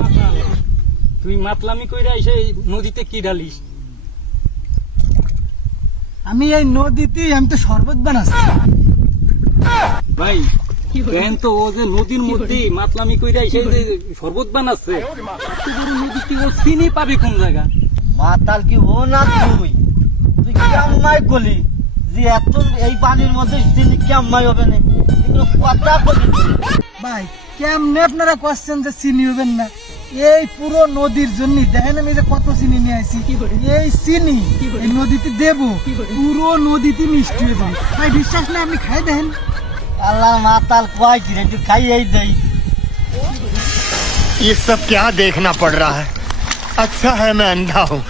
মাতাল, তুই মাতলামি কইরা এসে এই নদীতে কি ঢালিস? আমি এই নদীতে আমি তো শরবত বানাচ্ছি। ভাই দেখেন তো, ও যে নদীর মধ্যে মাতলামি কইরা এসে যে শরবত বানাচ্ছে, এত বড় নদীতে ও চিনি পাবে কোন জায়গা? মাতাল কি ও না তুই? তুই কেমন করলি যে এত এই পানির মধ্যে চিনি কেমন হবে না? এগুলো কথা বলি ভাই কেমনে আপনারা কোশ্চেন যে চিনি হবেন না? এই পুরো নদীর জন্য দেখেন আমি যে কত চিনি নিয়ে আসি। এই চিনি এই নদীতে দেবো, পুরো নদীতে মিষ্টি হয়ে যাবে। ভাই বিশ্বাস না, আপনি খাই দেখেন। আল্লাহ মাতাল কয় কি রে, তুই খাই এই দেই। ये सब क्या देखना पड़ रहा है? अच्छा है मैं अंधा हूँ।